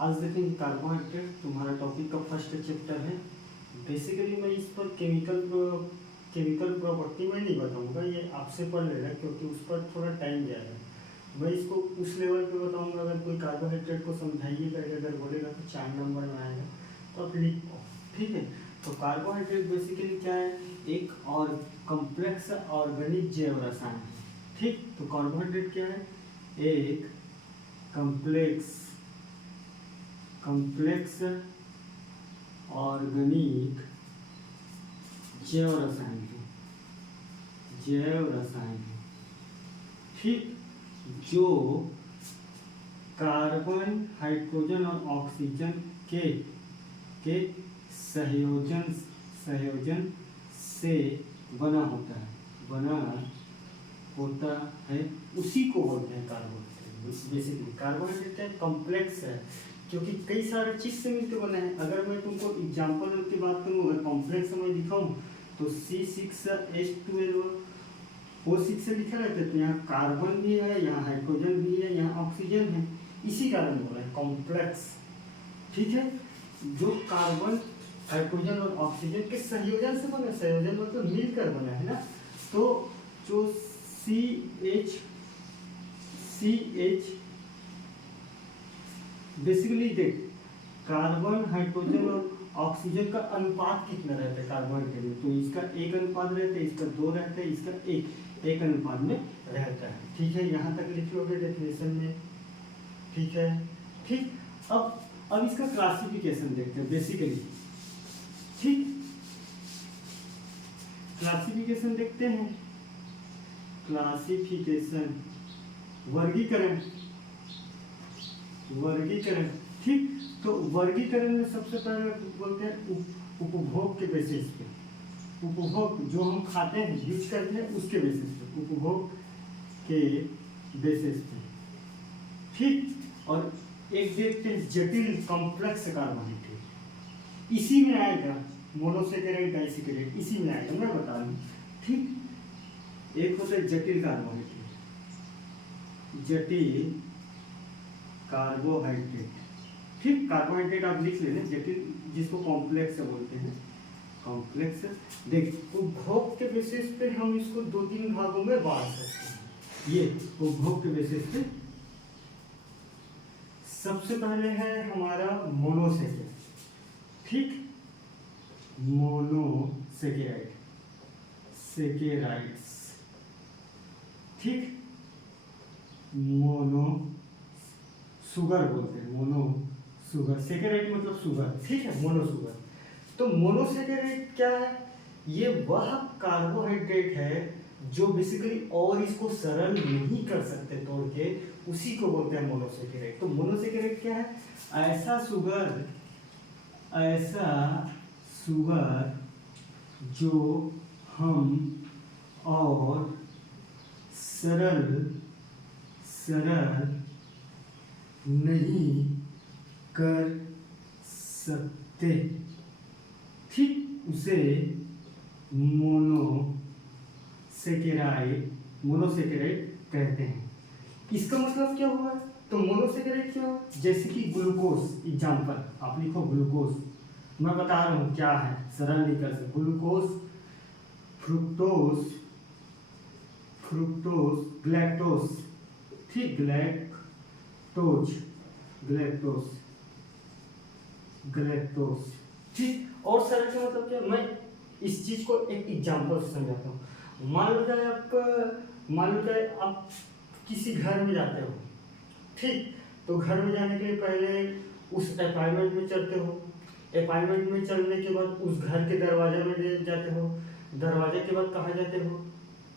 आज देखेंगे कार्बोहाइड्रेट, तुम्हारा टॉपिक का फर्स्ट चैप्टर है। बेसिकली मैं इस पर केमिकल प्रॉपर्टी में नहीं बताऊंगा, ये आपसे पढ़ लेना क्योंकि उस पर थोड़ा टाइम जाएगा। मैं इसको उस लेवल पे बताऊंगा, अगर कोई कार्बोहाइड्रेट को समझाइएगा अगर बोलेगा तो 4 नंबर में आएगा, तो आप लिख पाओ, ठीक है। तो कार्बोहाइड्रेट बेसिकली क्या है, एक और कॉम्प्लेक्स ऑर्गेनिक जैव रसायन है, ठीक। तो कार्बोहाइड्रेट क्या है, एक कॉम्प्लेक्स ऑर्गेनिक जैव रसायन है, ठीक, जो कार्बन, हाइड्रोजन और ऑक्सीजन के संयोजन से बना होता है, उसी को बोलते हैं कार्बोहाइड्रेट। बेसिकली कार्बोहाइड्रेट कॉम्प्लेक्स है क्योंकि कई सारे चीज से मिलकर बना है। अगर मैं तुमको एग्जांपल की बात करूँ, अगर कॉम्प्लेक्स में दिखाऊं तो C6H12O6 से लिखा रहता है, तो यहाँ कार्बन भी है, यहाँ हाइड्रोजन भी है, यहाँ ऑक्सीजन है, इसी कारण बोला है कॉम्प्लेक्स, ठीक है। जो कार्बन, हाइड्रोजन और ऑक्सीजन के संयोजन से बना, संयोजन मतलब मिलकर बना है ना। तो जो CH बेसिकली देख, कार्बन, हाइड्रोजन और ऑक्सीजन का अनुपात कितना रहता है कार्बोहाइड्रेट में, तो इसका 1 अनुपात रहता है, इसका 2 रहता है, इसका 1 अनुपात में रहता है, ठीक है। यहाँ तक लिख लोगे डेफिनेशन में, ठीक है, ठीक। अब इसका क्लासिफिकेशन देखते हैं बेसिकली, ठीक। क्लासिफिकेशन देखते हैं, क्लासिफिकेशन वर्गीकरण, ठीक। तो वर्गीकरण में सबसे पहले बोलते हैं उपभोग के बेसिस पे, उपभोग जो हम खाते हैं, यूज करते हैं, उसके बेसिस पे, उपभोग के बेसिस पे, ठीक। और एक देखते हैं जटिल कॉम्प्लेक्स कार्बोहाइड्रेट, इसी में आएगा मोनोसेकेराइड, डाइसेकेराइड, इसी में आएगा, मैं बता रहा हूँ, ठीक। एक होता है जटिल कार्बोहाइड्रेट, ठीक। कार्बोहाइड्रेट आप लिख लेना, जटिल जिसको कॉम्प्लेक्स बोलते हैं, कॉम्प्लेक्स। देख, उपभोग के बेसिस पे हम इसको 2-3 भागों में बांट सकते हैं। ये उपभोग के बेसिस पे सबसे पहले है हमारा मोनोसेकेराइड, ठीक, सेकेराइड्स, ठीक। शुगर बोलते हैं, शुगर, सेकेराइड मतलब शुगर, ठीक है, शुगर। तो मोनोसेकेराइड क्या है, ये वह कार्बोहाइड्रेट है जो बेसिकली और इसको सरल नहीं कर सकते तोड़ के, उसी को बोलते हैं मोनोसेकेराइड। तो मोनोसेकेराइड क्या है, ऐसा शुगर जो हम और सरल नहीं कर सकते, ठीक, उसे मोनोसेकेराइड कहते हैं। इसका मतलब क्या हुआ, तो मोनोसेकेराइड क्या हुआ, जैसे कि ग्लूकोज, एग्जांपल आप लिखो ग्लूकोज, मैं बता रहा हूँ क्या है, सरल नहीं कर सकते, ग्लूकोज, फ्रुक्टोज, ग्लैक्टोज, ठीक, ग्लैक्टोज, ठीक। और सरल का मतलब क्या, मैं इस चीज को एक एग्जांपल से समझाता हूँ। मान लो जाए आप किसी घर में जाते हो, ठीक। तो घर में जाने के लिए पहले उस अपार्टमेंट में चलते हो, अपार्टमेंट में चलने के बाद उस घर के दरवाजे में जाते हो, दरवाजे के बाद कहाँ जाते हो,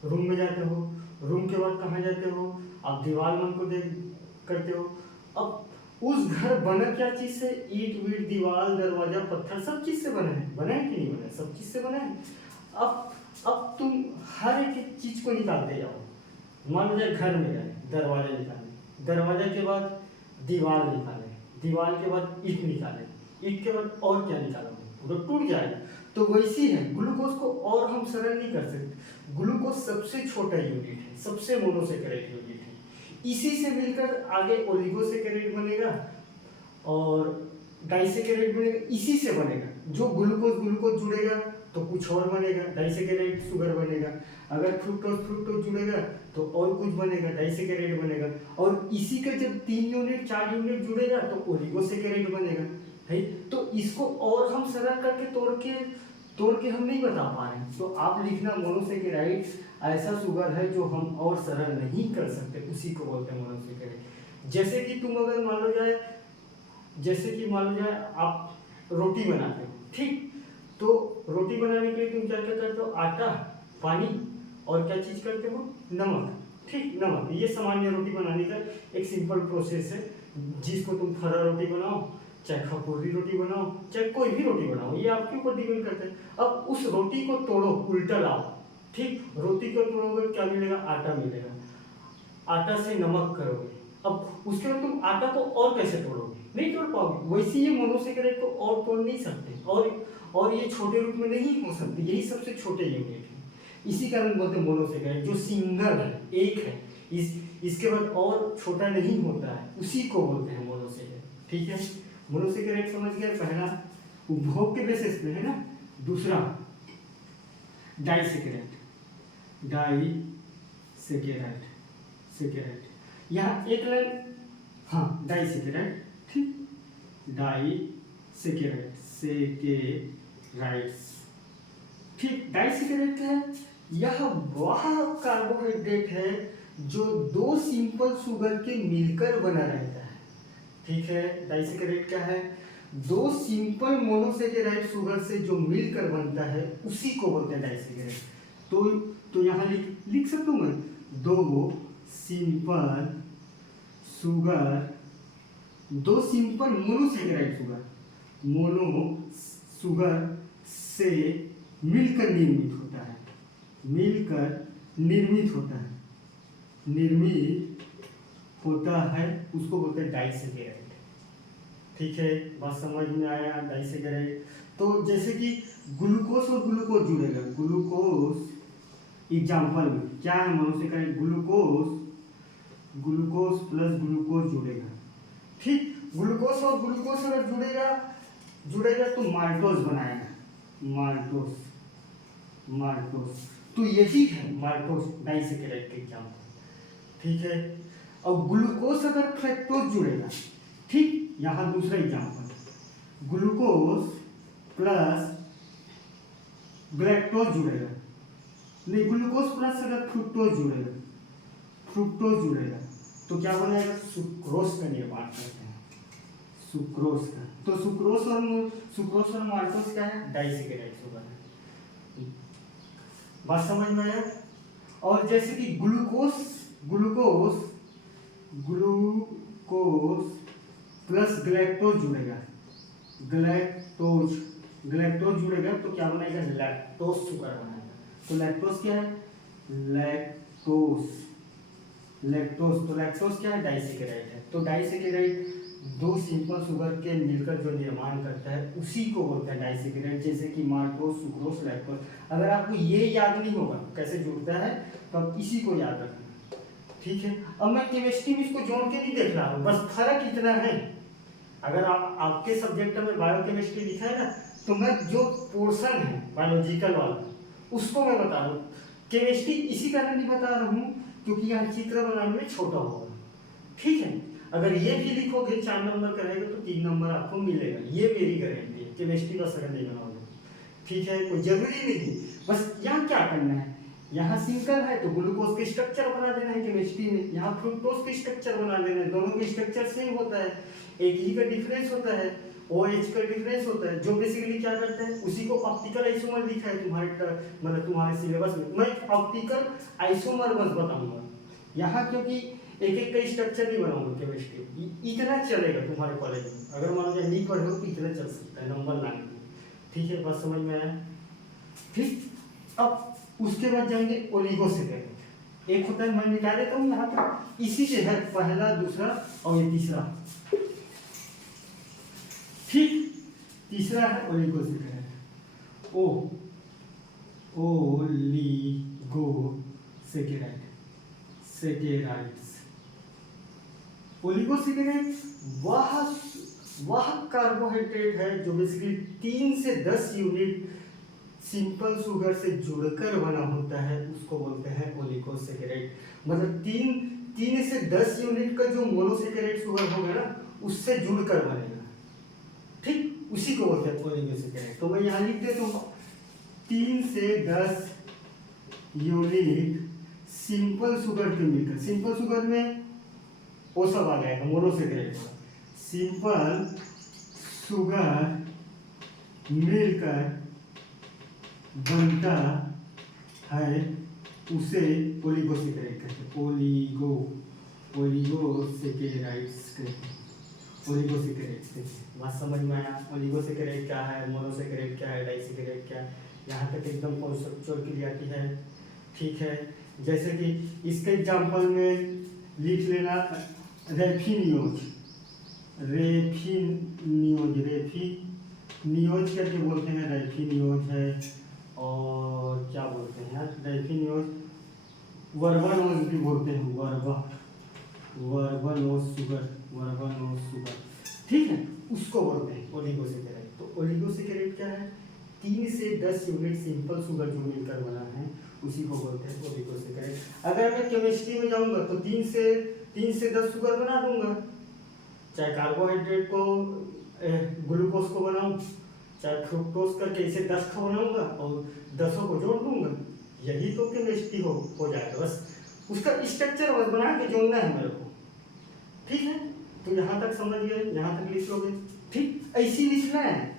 रूम में जाते हो, रूम के बाद कहाँ जाते हो, आप दीवार मन को देख करते हो। अब उस घर बना क्या चीज से, ईंट वीट, दीवार, दरवाजा, पत्थर, सब चीज से बना है कि नहीं बना है, सब चीज से बना है। अब तुम हर एक चीज को निकालते जाओ। मान लो घर में जाए, दरवाजा निकाले, दरवाजा के बाद दीवार निकाले, दीवार के बाद ईंट निकाले, ईंट के बाद और क्या निकाला, पूरा टूट जाएगा। तो वैसी है, ग्लूकोज को और हम सरल नहीं कर सकते। ग्लूकोज सबसे छोटा यूनिट है, सबसे मोनोसेकेराइड यूनिट है, इसी से मिलकर आगे ओलिगोसेकेराइड बनेगा, और डाइसेकेराइड बनेगा इसी से बनेगा। जो ग्लूकोज ग्लूकोज जुड़ेगा तो कुछ और बनेगा, डाइसेकेराइड शुगर बनेगा। अगर फ्रुक्टोज फ्रुक्टोज जुड़ेगा तो और कुछ बनेगा, डाइसेकेराइड बनेगा। और इसी का जब 3 यूनिट 4 यूनिट जुड़ेगा तो ओलिगोसेकेराइड बनेगा, है। तो इसको और हम सरल करके तोड़ के हम नहीं बता पा रहे हैं। तो आप लिखना मोनोसेकेराइड ऐसा शुगर है जो हम और सरल नहीं कर सकते, उसी को बोलते हैं मोनोसेकेराइड। जैसे कि तुम अगर मान लो जाए आप रोटी बनाते हो, ठीक। तो रोटी बनाने के लिए तुम क्या क्या करते हो, आटा, पानी और क्या चीज़ करते हो, नमक, ठीक। नमक, ये सामान्य रोटी बनाने का एक सिंपल प्रोसेस है। जिसको तुम फरा रोटी बनाओ, चाहे खपोरी रोटी बनाओ, चाहे कोई भी रोटी बनाओ, ये आपके ऊपर डिपेंड करता है। अब उस रोटी को तोड़ो, उल्टा लाओ, ठीक। रोटी को तोड़ोगे क्या मिलेगा, आटा मिलेगा। आटा से नमक करोगे, अब उसके बाद तुम आटा को और कैसे तोड़ोगे, नहीं तोड़ पाओगे। वैसे ये मोनोसेकेराइड को और तोड़ नहीं सकते, और ये छोटे रूप में नहीं हो सकते, यही सबसे छोटे यूनिट है। इसी कारण बोलते हैं मोनोसेकेराइड, जो सिंगल है, एक है, इसके बाद और छोटा नहीं होता है, उसी को बोलते हैं मोनोसेकेराइड, ठीक है। मोनोसेकेराइड समझ गए, पहला उपभोग के बेसिस पे है ना। दूसरा सेकेराइड यहाँ एक लाइन, हाँ, डाइसेकेराइड, ठीक। ठीक। डाइसेकेराइड क्या है, यह वह कार्बोहाइड्रेट है जो 2 सिंपल शुगर के मिलकर बना रहता है, ठीक है। डाइसेकेराइड क्या है, 2 सिंपल मोनोसेकेराइड शुगर से जो मिलकर बनता है उसी को बोलते हैं डाइसेकेराइड। तो यहाँ लिख सकता हूँ मैं, 2 सिंपल मोनोसेकेराइड शुगर से मिलकर निर्मित होता है, उसको बोलते हैं डाइसेकेराइड, ठीक है। बात समझ में आया, डाइसेकेराइड। तो जैसे कि ग्लूकोज और ग्लूकोज जुड़ेगा, ग्लूकोज एग्जाम्पल में क्या है मोनोसेकेराइड, ग्लूकोज प्लस ग्लूकोज जुड़ेगा, ठीक। ग्लूकोज और ग्लूकोज अगर जुड़ेगा तो माल्टोज बनाएगा, माल्टोज। तो यही है माल्टोज डाइसेकेराइड के एग्जाम्पल, ठीक है। और ग्लूकोज अगर फ्रक्टोज जुड़ेगा, ठीक, यहाँ दूसरा एग्जाम्पल, ग्लूकोज प्लस ग्लैक्टोज जुड़ेगा, नहीं, ग्लूकोज प्लस अगर फ्रुक्टोज जुड़ेगा तो क्या बनेगा, सुक्रोज का निर्माण करते हैं, सुक्रोज का। तो सुक्रोज और माल्टोज क्या है, डाइसेकेराइड शुगर है। बात समझ में आया। और जैसे कि ग्लूकोज प्लस ग्लैक्टोज जुड़ेगा, ग्लैक्टोज जुड़ेगा तो क्या बनाएगा, लैक्टोज शुगर बनाएगा। तो लैक्टोज क्या है, तो लैक्टोज क्या है, डाइसेकेराइड है। तो डाइसेकेराइड 2 सिंपल शुगर के मिलकर जो निर्माण करता है उसी को बोलते हैं डाइसेकेराइड। जैसे कि माल्टोज, सुक्रोज, लैक्टोज। अगर आपको ये याद नहीं होगा कैसे जुड़ता है तो आप इसी को याद रखना, ठीक है। अब मैं केमिस्ट्री में इसको जोड़ के नहीं देख रहा हूँ, बस फर्क इतना है। अगर आपके सब्जेक्ट में बायोकेमिस्ट्री लिखा है ना, तो मैं जो पोर्शन है बायोलॉजिकल वाला उसको मैं बता रहा हूँ। केमिस्ट्री इसी कारण नहीं बता रहा हूँ क्योंकि यहाँ चित्र बनाने में छोटा होगा, ठीक है। अगर ये भी लिखोगे 4 नंबर का रहेगा तो 3 नंबर आपको मिलेगा, ये मेरी गारंटी है। केमिस्ट्री का सरल नहीं बनाओगे, ठीक है। कोई जरूरी नहीं, बस यहाँ क्या करना है, यहाँ सिंगल है तो ग्लूकोज के स्ट्रक्चर बना देना है केमिस्ट्री में, यहाँ फ्रुक्टोज के स्ट्रक्चर बना देना है। दोनों के स्ट्रक्चर सेम होता है, एक ही का डिफरेंस होता है, OH का डिफरेंस होता है। जो बेसिकली क्या करता है, उसी को ऑप्टिकल आइसोमर लिखा है तुम्हारे सिलेबस में। मैं ऑप्टिकल आइसोमर बस बताऊंगा यहाँ, क्योंकि एक का स्ट्रक्चर नहीं बनाऊंगा केमिस्ट्री। इतना चलेगा तुम्हारे कॉलेज में, अगर मान लो नहीं पढ़े हो तो इतना चल सकता है नंबर लाने के, ठीक है। बात समझ में आया, ठीक। अब उसके बाद जाएंगे ओलिगोसेकेराइड। एक होता है, मैं मिटा देता हूँ यहाँ पर, इसी से है पहला, दूसरा और ये तीसरा, ठीक। तीसरा है ओलिगोसेकेराइड, ओलिगोसेकेराइड्स। ओलिगोसेकेराइड वह कार्बोहाइड्रेट है जो बेसिकली 3 से 10 यूनिट सिंपल शुगर से जुड़कर बना होता है, उसको बोलते हैं ओलिगोसैकेराइड। मतलब 3 से 10 यूनिट का जो मोनोसैकेराइड शुगर होगा ना, उससे जुड़कर बनेगा, ठीक, उसी को बोलते हैं ओलिगोसैकेराइड। तो मैं यहाँ लिख देता हूँ 3 से 10 यूनिट सिंपल शुगर के मिलकर, सिंपल शुगर में वो सब आ जाएगा मोनोसैकेराइड वाला, सिंपल शुगर मिलकर बनता है उसे ओलिगोसैकेराइड कहते हैं। ओलिगोसैकेराइड्स कहते हैं, ओलिगोसैकेराइड्स कहते हैं। बात समझ में आया? ओलिगोसैकेराइड क्या है, मोनोसैकेराइड क्या है, डाइसैकेराइड क्या है, यहाँ तक एकदम कॉन्सेप्चुअल क्लियरिटी है, ठीक है। जैसे कि इसके एग्जाम्पल में लिख लेना रेफिनियोज, रेफिनियोज करके बोलते हैं, रेफिनियोज है, और क्या बोलते हैं यार, रेफिनियोज, वर्बानोज भी बोलते हैं, वर्बानोज शुगर, ठीक है, उसको बोलते हैं ओलिगोसैकेराइड। तो ओलिगोसैकेराइड क्या है? 3 से 10 यूनिट सिंपल शुगर जो मिलकर बना है, उसी को बोलते हैं ओलिगोसैकेराइड। अगर मैं केमिस्ट्री में जाऊंगा तो 3 से 10 शुगर बना दूंगा, चाहे कार्बोहाइड्रेट को ग्लूकोज को बनाऊं, चाहे फ्रुक्टोज करके इसे 10 का बनाऊंगा और 10 को जोड़ दूंगा, यही तो केमिस्ट्री हो जाएगा। बस उसका स्ट्रक्चर बस बना के जोड़ना है मेरे को, ठीक है। तो यहाँ तक समझ गए, यहाँ तक लिख लोगे, ठीक, ऐसी लिखना है।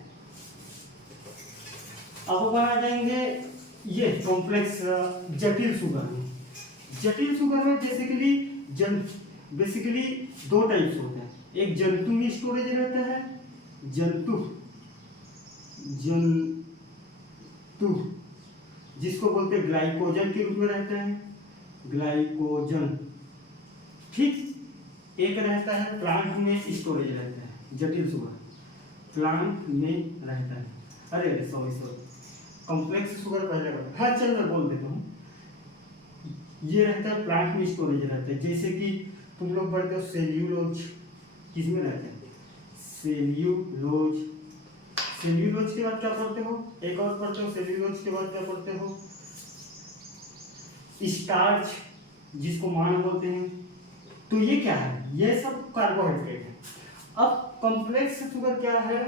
अब बना जाएंगे ये कॉम्प्लेक्स जटिल शुगर में। जटिल शुगर में बेसिकली 2 टाइप्स होते हैं, एक जंतु में स्टोरेज रहता है, जंतु जिसको बोलते हैं ग्लाइकोजन के रूप में रहता है, ग्लाइकोजन, ठीक। एक रहता है प्लांट में स्टोरेज रहता है, जटिल शुगर प्लांट में रहता है, अरे सॉरी कॉम्प्लेक्स शुगर पहले बता, हाँ चल मैं बोल देता हूँ। ये रहता है प्लांट में स्टोरेज रहता है, जैसे कि तुम लोग पढ़ते हो सेल्यूलोज, किसमें रहते हैं, सेल्यूलोज के बाद क्या पढ़ते हो, एक और पढ़ते हो, सेल्यूलोज के बाद क्या पढ़ते हो, स्टार्च, जिसको मान बोलते हैं। तो ये क्या है, ये सब कार्बोहाइड्रेट है। अब कॉम्प्लेक्स शुगर क्या है,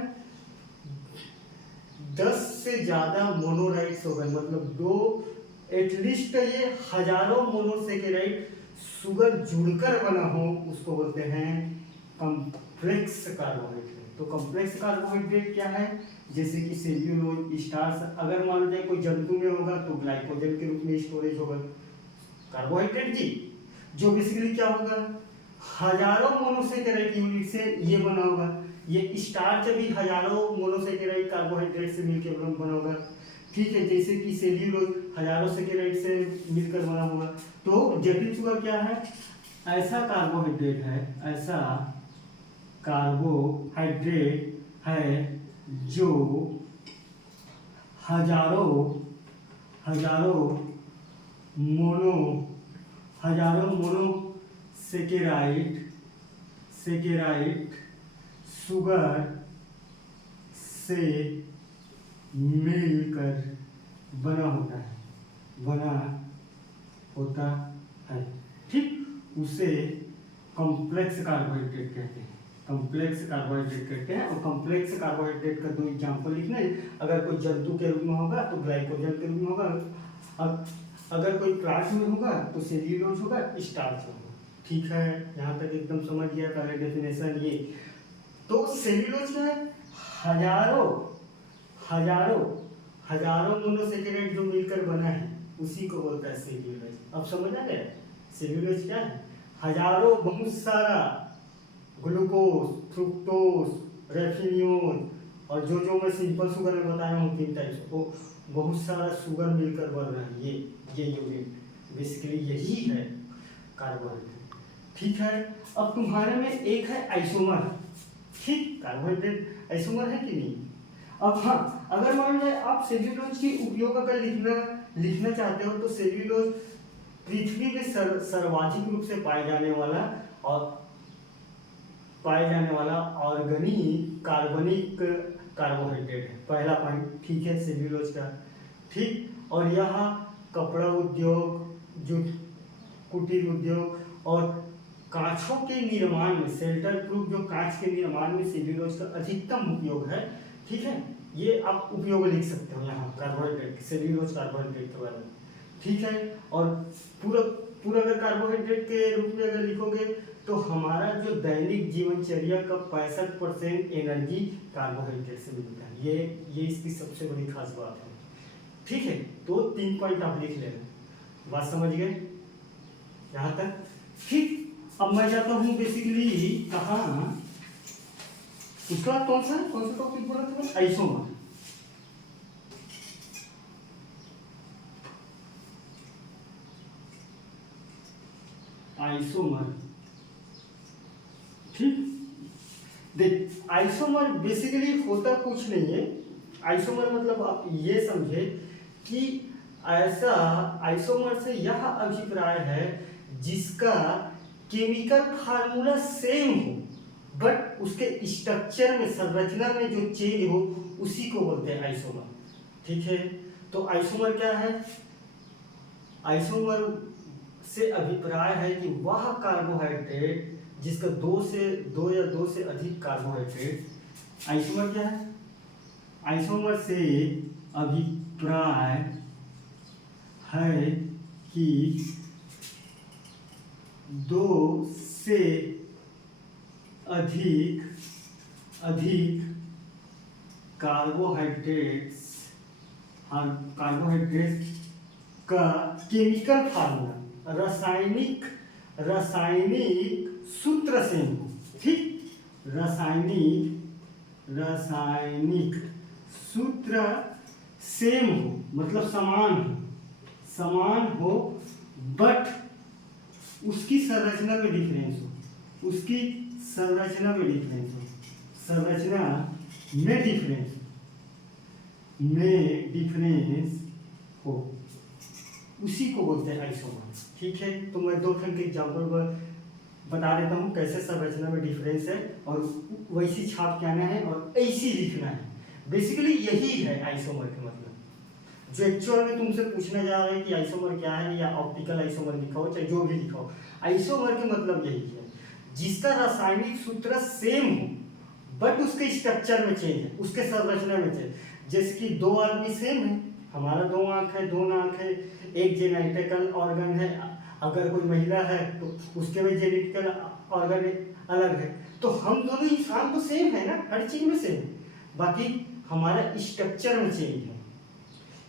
10 से ज्यादा मोनोराइड्स हो गए, मतलब 2 एटलीस्ट ये हजारों मोनोसैकेराइड शुगर जुड़कर बना हो, उसको बोलते हैं कॉम्प्लेक्स कार्बोहाइड्रेट। तो कॉम्प्लेक्स कार्बोहाइड्रेट क्या है, जैसे कि सेल्यूलोज, स्टार्च, अगर मान लीजिए कोई जंतु में होगा तो ग्लाइकोजन के रूप में स्टोरेज होगा कार्बोहाइड्रेट जी, जो बेसिकली क्या होगा, हजारों मोनोसैकेराइड यूनिट से ये बना होगा। ये स्टार्च भी हजारों मोनोसैकेराइड कार्बोहाइड्रेट से मिलकर बना होगा, ठीक है। जैसे कि सेल्यूलोज हजारों सैकेराइड से मिलकर बना होगा। तो जटिल शुगर क्या है, ऐसा कार्बोहाइड्रेट है, ऐसा कार्बोहाइड्रेट है जो हजारों मोनोसैकेराइड शुगर से मिलकर बना होता है, ठीक। उसे कॉम्प्लेक्स कार्बोहाइड्रेट कहते हैं, और कॉम्प्लेक्स कार्बोहाइड्रेट का 2 एग्जाम्पल लिखना है। अगर कोई जंतु के रूप में होगा तो ग्लाइकोजन के रूप में होगा, अब अगर कोई प्लांट में होगा तो सेल्यूलोज होगा, स्टार्च होगा, ठीक है। यहाँ तक एकदम समझ गया, पहले डेफिनेशन ये। तो सेल्यूलोज क्या है, हजारों मोनोसैकेराइड जो मिलकर बना है, उसी को बोलता है सेल्यूलोज। अब समझ आ गया, सेल्यूलोज क्या है, हजारों, बहुत सारा ग्लूकोज, फ्रुक्टोज, रेफिनियोज, और जो मैं सिंपल शुगर में बताया हूँ 3 टाइप्स, वो बहुत सारा शुगर मिलकर बन रहा है, ये यूनिट बेसिकली यही है कार्बोहाइड्रेट, ठीक है। अब तुम्हारे में एक है आइसोमर, ठीक, कार्बोहाइड्रेट आइसोमर है कि नहीं। अब हाँ, अगर मान लीजिए आप सेल्यूलोज की उपयोग अगर लिखना चाहते हो, तो सेल्यूलोज पृथ्वी में सर्वाधिक रूप से पाए जाने वाला और पाया जाने वाला ऑर्गेनिक कार्बनिक कार्बोहाइड्रेट है, पहला पॉइंट, ठीक है, सेल्यूलोज का, ठीक। और यह कपड़ा उद्योग, जूट कुटीर उद्योग और कांचों के निर्माण में, शेल्टर प्रूफ जो कांच के निर्माण में सेल्यूलोज का अधिकतम उपयोग है, ठीक है। ये आप उपयोग लिख सकते हो यहाँ कार्बोहाइड्रेट, सेल्यूलोज कार्बोहाइड्रेट के बारे में, ठीक है। और पूरा पूरा अगर कार्बोहाइड्रेट के रूप में अगर लिखोगे तो हमारा जो दैनिक जीवनचर्या का 65% एनर्जी कार्बोहाइड्रेट से मिलता है। ये इसकी सबसे बड़ी खास बात है, ठीक है। तो 3 पॉइंट आप लिख लेना, बात समझ गए यहाँ तक, ठीक। अब मैं जाता हूँ बेसिकली कहाँ, उसका कौन सा टॉपिक बोला था, आइसोमर। आइसोमर, ठीक। देख, आइसोमर बेसिकली होता कुछ नहीं है। आइसोमर मतलब आप ये समझे कि ऐसा आइसोमर से यह अभिप्राय है जिसका केमिकल फार्मूला सेम हो बट उसके स्ट्रक्चर में, संरचना में जो चेंज हो, उसी को बोलते हैं आइसोमर, ठीक है। तो आइसोमर क्या है? आइसोमर से अभिप्राय है कि वह कार्बोहाइड्रेट जिसका दो या दो से अधिक कार्बोहाइड्रेट, आइसोमर क्या है? आइसोमर से अभिप्राय है कि दो से अधिक कार्बोहाइड्रेट्स का केमिकल फार्मूला, रासायनिक सूत्र सेम हो, ठीक। रासायनिक सूत्र सेम हो मतलब समान हो बट उसकी संरचना में डिफरेंस हो, संरचना में डिफरेंस हो, उसी को बोलते हैं आइसोमर, ठीक है। तो मैं 2 के एग्जाम्पल बता देता हूँ कैसे संरचना में डिफरेंस है और वैसी छाप क्या है और ऐसी लिखना है। बेसिकली यही है आइसोमर का मतलब। जो एक्चुअल में तुमसे पूछने जा रहे हैं कि आइसोमर क्या है, या ऑप्टिकल आइसोमर लिखा हो चाहे जो भी लिखा हो, आइसोमर का मतलब यही है जिसका रासायनिक सूत्र सेम हो बट उसके स्ट्रक्चर में चेंज है, उसके संरचना में चेंज। जैसे कि 2 आदमी सेम है, हमारा 2 आँख है, 2 नाक है, एक जेनेटिकल ऑर्गन है, अगर कोई महिला है तो उसके में जेनेटिकल ऑर्गन अलग है, तो हम दोनों इंसान तो सेम है ना, हर चीज में सेम है, बाकी हमारा स्ट्रक्चर में चेंज है।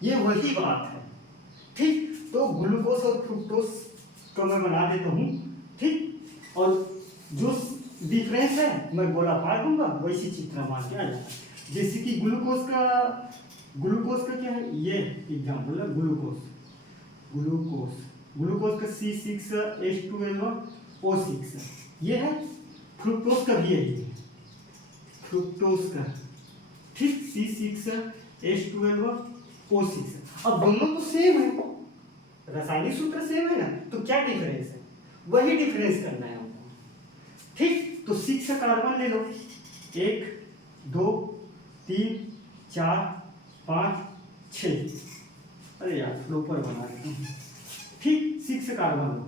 ये वही बात है, ठीक। तो ग्लूकोज और फ्रुक्टोज को मैं बना देता हूँ, ठीक। और जो डिफरेंस है मैं गोला पार दूंगा, वैसी चित्र मान के आ जाता है। जैसे कि ग्लूकोज का क्या है, ये एग्जाम्पल है ग्लूकोज का C6H12O6, ये है। फ्रुक्टोज का भी यही है, फ्रुक्टोज का, ठीक, C6H12O6। अब दोनों तो सेम है, रासायनिक सूत्र सेम है ना, तो क्या डिफरेंस है, वही डिफरेंस करना है हमको, ठीक। तो 6 कार्बन ले लो, 1 2 3 4 5 6, अरे यार फ्लोपर बना देता हूँ, ठीक। 6 कार्बन लो,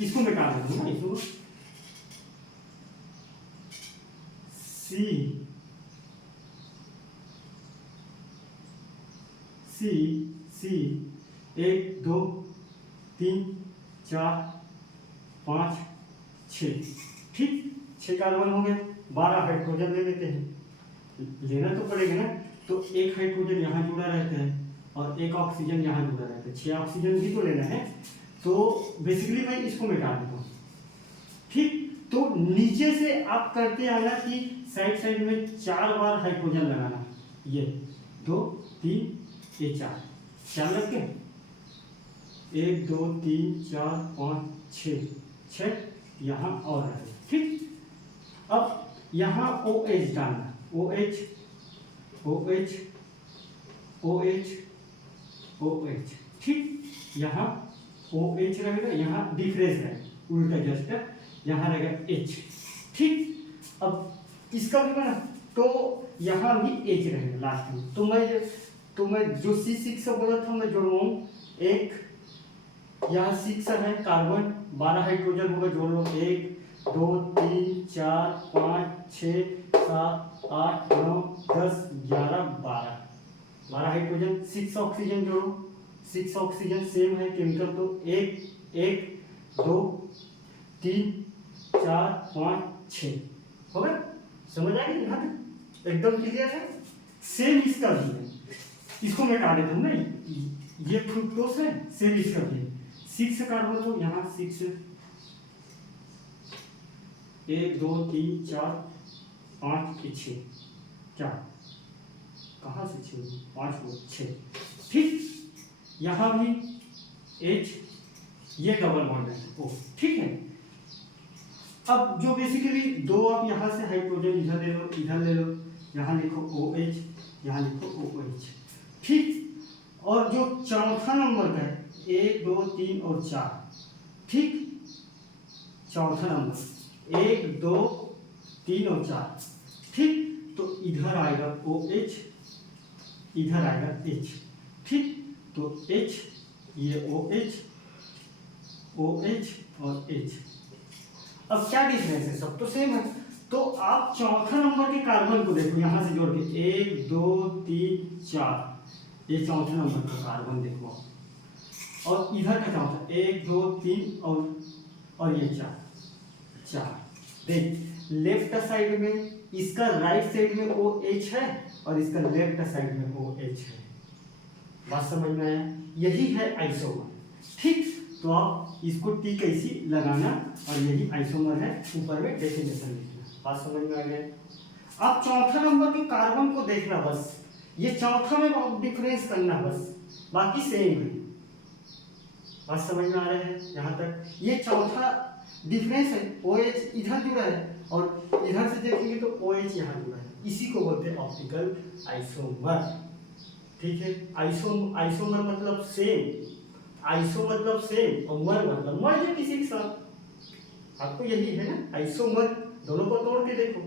इसको मिटा देता हूँ ना, इसको C 1 2 3 4 5 6, ठीक। 6 कार्बन हो गए, 12 हाइड्रोजन ले लेते हैं, लेना तो पड़ेगा ना। तो 1 हाइड्रोजन यहाँ जुड़ा रहता है और 1 ऑक्सीजन यहाँ जुड़ा रहता है, 6 ऑक्सीजन भी तो लेना है। तो बेसिकली मैं इसको मिटा देता हूँ, ठीक। तो नीचे से आप करते आना कि साइड में 4 बार हाइड्रोजन लगाना, ये 2 3 ये 4 लग गए, 1 2 3 4 5 6 यहाँ और रहे, ठीक। अब यहाँ OH डालना, OH, ठीक। यहाँ OH रहेगा, यहाँ डिफरेंस रहेगा, उल्टा जस्ट यहाँ रहेगा H, ठीक। अब इसका भी बना, तो यहाँ भी H रहेगा लास्ट में। तो मैं जो C6 बोला था मैं जोड़वाऊँ, एक यहाँ 6 है कार्बन, 12 हाइड्रोजन होगा, जोड़ लो 1 2 3 4 5 6 7 8 9 10 11 12 हाइड्रोजन, 6 ऑक्सीजन जोड़ो, 6 ऑक्सीजन सेम है केमिकल, तो 1 2 3 4 5 6 हो गया। समझ आ गई यहाँ तक? एकदम क्लियर है। सेम इसका भी है, इसको मैं काट देता हूँ ना, ये फ्रुक्टोज है, सेम इसका भी है। 6 कार्बन तो यहाँ 6 1 2 3 4 5 6 क्या, कहाँ से 6 5 6, ठीक। यहाँ भी H, ये डबल बॉन्ड है, ओ ठीक है। अब जो बेसिकली दो, आप यहाँ से हाइड्रोजन इधर ले लो, इधर ले लो, यहाँ लिखो OH, यहाँ लिखो OH, ठीक। और जो चौथा नंबर का है 1 2 3 और 4, ठीक। चौथा नंबर 1 2 3 और 4, ठीक। तो इधर आएगा OH, इधर आएगा H, ठीक। तो H, ये OH OH और H। अब क्या डिफरेंस है, सब तो सेम है। तो आप चौथा नंबर के कार्बन को देखो, यहाँ से जोड़ के 1 2 3 4, ये चौथे नंबर का कार्बन देखो, और इधर का चौथा 1 2 3 और ये 4। देख लेफ्ट साइड में इसका राइट साइड में OH है और इसका लेफ्ट साइड में OH है। बात समझ में आया? यही है आइसोमर, ठीक। तो आप इसको टी कैसी लगाना, और यही आइसोमर है, ऊपर में डेफिनेशन लिखना। बात समझ में आ गया? आप चौथा नंबर के कार्बन को देखना, बस ये चौथा में बहुत डिफरेंस करना, बस बाकी सेम है। बात समझ में आ रहा है यहाँ तक? ये चौथा डिफरेंस है, OH इधर जुड़ा है और इधर से देखेंगे तो OH यहाँ जुड़ा है, इसी को बोलते हैं ऑप्टिकल आइसोमर, ठीक है। आइसोमर मतलब सेम, आइसो मतलब सेम, और मर मतलब मर किसी के साथ, आपको यही है ना आइसोमर। दोनों को तोड़ के देखो,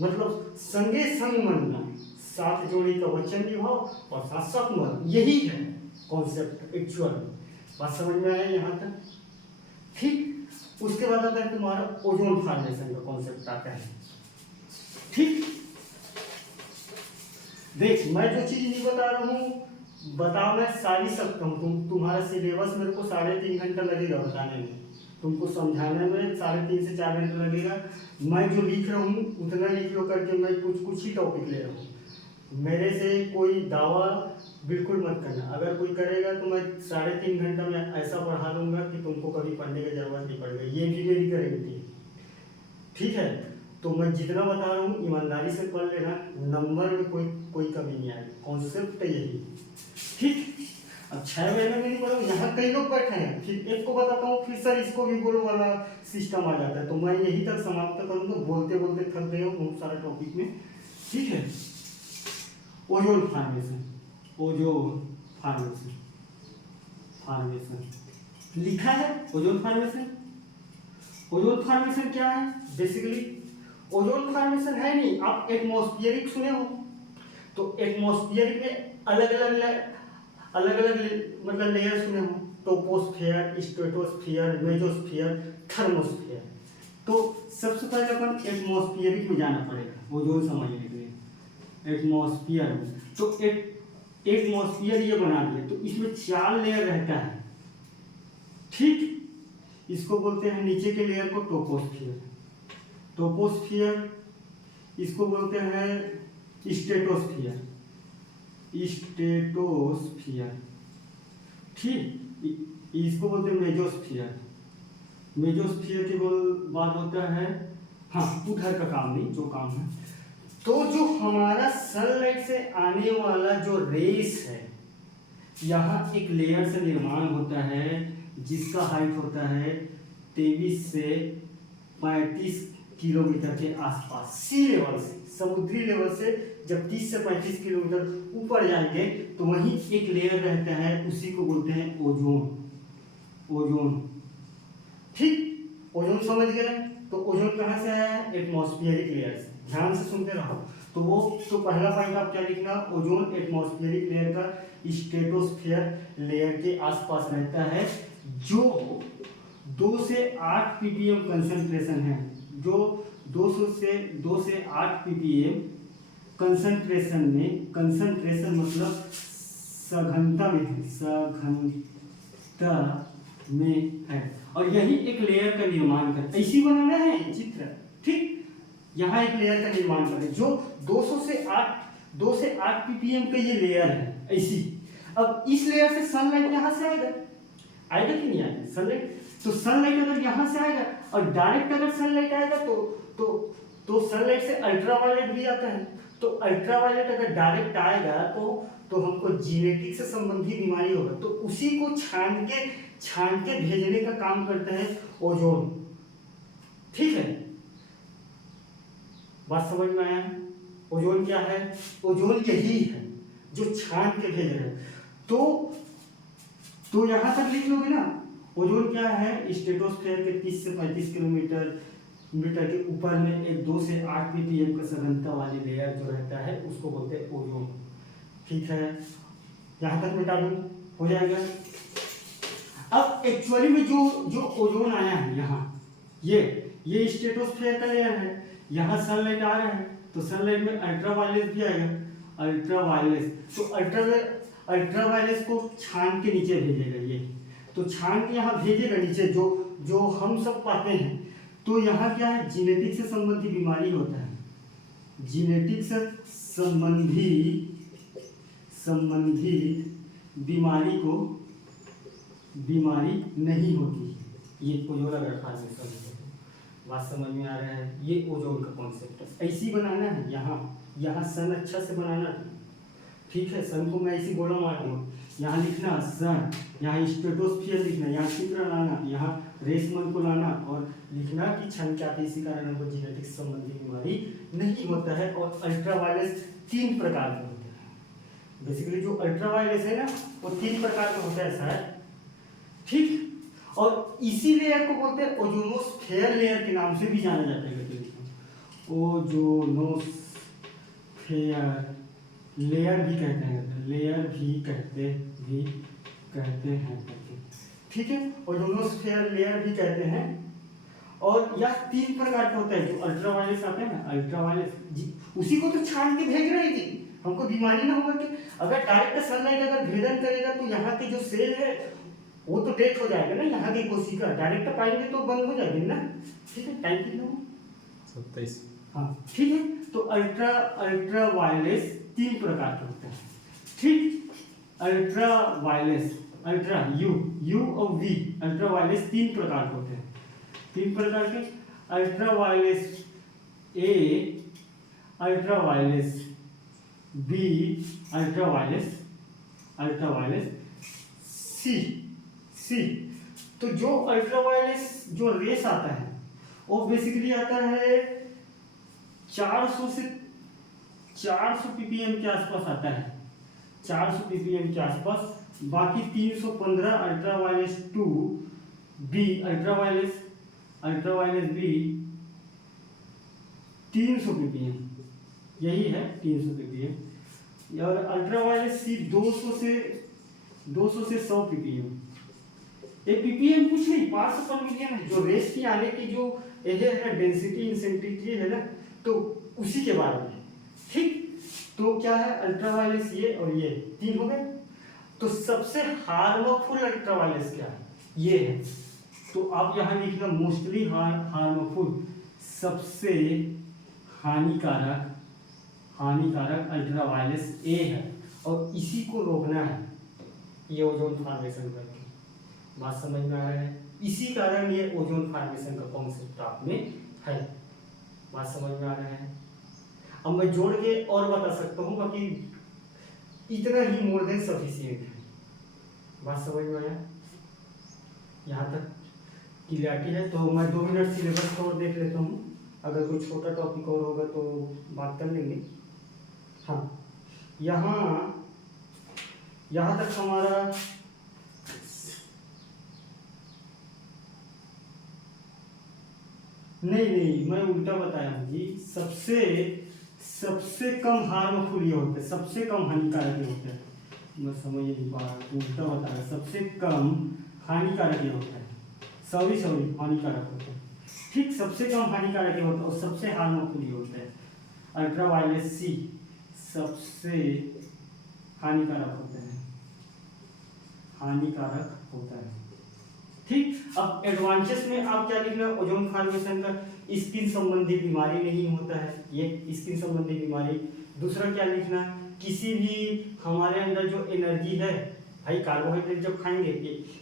मतलब संगे संग मरना, साथ जोड़ी का वचन निभाओ और साथ साथ मर, यही है कॉन्सेप्ट एक्चुअल। बात समझ में आया यहाँ तक? ठीक। उसके बाद आता है तुम्हारा ओजोन फॉर्मेशन का कॉन्सेप्ट आता है, ठीक। देख मैं जो चीज नहीं बता रहा हूँ, बता मैं सारी सकता हूँ। तुम्हारा सिलेबस मेरे को 3.5 घंटा लगेगा बताने में, तुमको समझाने में 3.5 से 4 घंटे लगेगा। मैं जो लिख रहा हूँ उतना लिख लो करके, मैं कुछ ही टॉपिक ले रहा हूँ। मेरे से कोई दावा बिल्कुल मत करना, अगर कोई करेगा तो मैं 3.5 घंटा में ऐसा पढ़ा दूंगा कि तुमको कभी पढ़ने की जरूरत नहीं पड़ेगा, ये भी मेरी गारंटी है, ठीक है। तो मैं जितना बता रहा हूँ ईमानदारी से पढ़ लेना, नंबर में कोई कमी नहीं आएगी, कॉन्सेप्ट यही, ठीक। अब 6 महीने में नहीं बोलो, यहाँ कई लोग बैठे हैं, फिर एक को बताता हूँ फिर सर इसको भी बोलो वाला सिस्टम आ जाता है। तो मैं यही तक समाप्त करूँगा, बोलते बोलते थक गए हो बहुत सारे टॉपिक में, ठीक है। ओजोन फॉर्मेशन, ओजोन फॉर्मेशन लिखा है। ओजोन फॉर्मेशन क्या है? बेसिकली ओजोन फॉर्मेशन है नहीं, आप एटमॉस्फेरिक सुने हो, तो एटमॉस्फेरिक में अलग अलग मतलब लेयर सुने हो, टोपोस्फेयर, स्ट्रेटोस्फेयर, मेसोस्फेयर, थर्मोस्फेयर। तो सबसे पहले अपन एटमॉस्फेरिक में जाना पड़ेगा ओजोन समझने के लिए। एटमॉस्फेयर में तो एटमॉस्फेयर ये बना दिया, तो इसमें 4 लेयर रहता है, ठीक। इसको बोलते हैं नीचे के लेयर को टोपोस्फियर, इसको बोलते हैं स्ट्रेटोस्फियर, ठीक। इसको बोलते हैं मेसोस्फियर के बाद होता है, हाँ उधर का काम नहीं, जो काम है। तो जो हमारा सनलाइट से आने वाला जो रेस है, यहाँ एक लेयर से निर्माण होता है जिसका हाइट होता है 23 से 35 किलोमीटर के आसपास, सी लेवल से, समुद्री लेवल से जब 30 से 35 किलोमीटर ऊपर जाएंगे तो वहीं एक लेयर रहता है, उसी को बोलते हैं ओजोन, ठीक। ओजोन समझ गए? तो ओजोन कहाँ से आया है? एटमॉस्फेरिक लेयर से। ध्यान से सुनते रहो। तो वो तो पहला पॉइंट आप क्या लिखना, ओजोन एटमॉस्फेरिक लेयर का स्ट्रेटोस्फेयर लेयर के आसपास रहता है, जो 2 से 8 ppm कंसंट्रेशन है, जो 2 से 8 ppm कंसंट्रेशन में, कंसंट्रेशन मतलब सघनता में है, सघनता में है, और यही एक लेयर का निर्माण कर, ऐसी बनाना है चित्र, ठीक। यहाँ एक लेयर का निर्माण करें जो 200 से 8 ppm का ये लेयर है, ऐसी। अब इस लेयर से सनलाइट यहाँ से आएगा, आएगा कि नहीं आएगा सनलाइट? तो सनलाइट अगर यहाँ से आएगा और डायरेक्ट अगर सनलाइट आएगा तो सनलाइट से अल्ट्रावायलेट भी आता है। तो अल्ट्रावायलेट अगर डायरेक्ट आएगा तो हमको जीनेटिक से संबंधित बीमारी होगा, तो उसी को छान के भेजने का काम करता है ओजोन, ठीक है। बात समझ में आया है? ओजोन क्या है? ओजोन यही है जो छान के भेज रहे हैं। तो यहां तक लिख लोगे ना, ओजोन क्या है? स्ट्रेटोस्फेयर के 30 से 35 किलोमीटर के ऊपर में एक 2 से 8 ppm का सघनता वाली लेयर जो रहता है उसको बोलते हैं ओजोन, ठीक है। यहाँ तक मिटा दूं, हो जाएगा। अब एक्चुअली में जो ओजोन आया है यहाँ, ये स्ट्रेटोस्फेयर का लेयर है, यहाँ सनलाइट आ रहा है, तो सनलाइट में अल्ट्रावायलेट भी आएगा, अल्ट्रावायलेट, तो अल्ट्रावायलेट को छान के नीचे भेजेगा ये, तो छान के यहाँ भेजेगा नीचे, जो हम सब पाते हैं। तो यहाँ क्या है? जीनेटिक से संबंधित बीमारी होता है, जीनेटिक से संबंधित बीमारी नहीं होती, ये ओजोन अगर फॉर्मेशन है। बात समझ में आ रहा है? ये ओजोन का कॉन्सेप्ट है, ऐसी बनाना है। यहाँ सन अच्छा से बनाना है, ठीक है। सन को मैं ऐसी बोला मार दूँ, यहाँ लिखना सन, यहाँ स्ट्रेटोस्फियर लिखना, यहाँ चित्र लाना, यहाँ रेसमन को लाना और लिखना कि क्षण क्या थे, इसी कारण हमको जीनेटिक संबंधी बीमारी नहीं होता है। और अल्ट्रावायलेट 3 प्रकार के होते हैं, बेसिकली जो अल्ट्रावायलेट है ना वो 3 प्रकार का होता है शायद, ठीक। और इसी लेयर को बोलते हैं ओजोनोस्फेयर लेयर के नाम से भी जाना जाता है, ओजोनोस्फेयर लेयर भी कहते हैं, ठीक है। ओजोनोस्फेयर लेयर भी कहते हैं। और यह 3 प्रकार का होता है, जो अल्ट्रावायलेट आते हैं ना, अल्ट्रावायलेट उसी को तो छान के भेज रहे थे, हमको बीमारी ना होगा कि अगर डायरेक्ट सनलाइट अगर भेदन करेगा तो यहाँ के जो सेल है वो तो डेथ हो जाएगा ना, यहाँ की कोशिका डायरेक्ट पाएंगे तो बंद हो जाएगी ना, ठीक है। टाइम कितना हो? 27। हाँ, ठीक है। तो अल्ट्रावायलेट 3 प्रकार के होते हैं, ठीक। अल्ट्रा यू और वी, अल्ट्रावायलेट 3 प्रकार के होते हैं, 3 प्रकार के। Ultraviolet A, ultraviolet B, ultraviolet C. तो जो अल्ट्रावायलेट जो रेस आता है वो बेसिकली आता है 400 ppm के आसपास आता है, 400 ppm के आसपास। बाकी 315 ultraviolet 2 B, ultraviolet B 300 ppm, यही है 300 ppm। और अल्ट्रावायलेट सी 200 से 100 ppm। ये ppm कुछ नहीं, पार्ट्स पर मिलियन है, जो रेस की आने की जो एरिया है, डेंसिटी इंटेंसिटी है ना, तो उसी के बारे में, ठीक। तो क्या है? अल्ट्रावायलेट ये और ये 3 हो गए। तो सबसे हार्मफुल अल्ट्रावायलेट क्या है? ये है। तो आप यहाँ लिखना मोस्टली हार्मफुल, सबसे हानिकारक अल्ट्रावायलेट ए है, और इसी को रोकना है ये ओजोन फॉर्मेशन करके। बात समझ में आ रहा है? इसी कारण ये ओजोन फॉर्मेशन का कॉन्सेप्ट आप में है। बात समझ में आ रहा है? अब मैं जोड़ के और बता सकता हूँ, बाकी इतना ही मोर देन सफिशिएंट है। बात समझ में आया? यहाँ तक क्लियरिटी है? तो मैं 2 मिनट सिलेबस को और देख लेता हूँ, अगर कोई छोटा टॉपिक और होगा तो बात कर लेंगे। हाँ, यहाँ तक हमारा नहीं नहीं, मैं उल्टा बताया हूँ जी। सबसे सबसे कम हार्मफुल ये होते हैं, सबसे कम हानिकारक ये होते हैं। मैं समझ नहीं पा रहा, उल्टा बता रहा। सबसे कम हानिकारक ये होता है, सॉरी सॉरी, हानिकारक होता है। ठीक, सबसे कम हानिकारक ये होता है और सबसे हार्मफुल ये होता है। अल्ट्रावायलेट सी सबसे हानिकारक होता है, हानिकारक होता है। ठीक, अब एडवांटेज में आप क्या लिखना, ओजोन फॉर्मेशन का स्किन संबंधी बीमारी नहीं होता है, ये स्किन संबंधी बीमारी। दूसरा क्या लिखना, किसी भी हमारे अंदर जो एनर्जी है, भाई कार्बोहाइड्रेट जब खाएंगे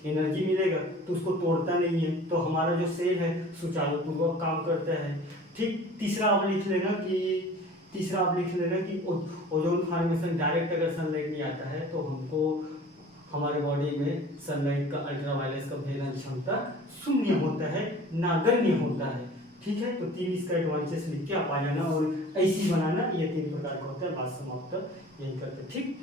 एनर्जी मिलेगा तो उसको तोड़ता नहीं है, तो हमारा जो सेल है सुचारूपूर्वक काम करता है। ठीक, तीसरा आप लिख लेना कि ओजोन फॉर्मेशन डायरेक्ट अगर सनलाइट में आता है तो हमको हमारे बॉडी में सनलाइट का अल्ट्रावायलेट का भेदन क्षमता शून्य होता है, नगण्य होता है। ठीक है, तो 3 इसका एडवांटेज लिख के आप आ जाना और ऐसी बनाना। ये 3 प्रकार का होता है। बात समाप्त यही करते, ठीक।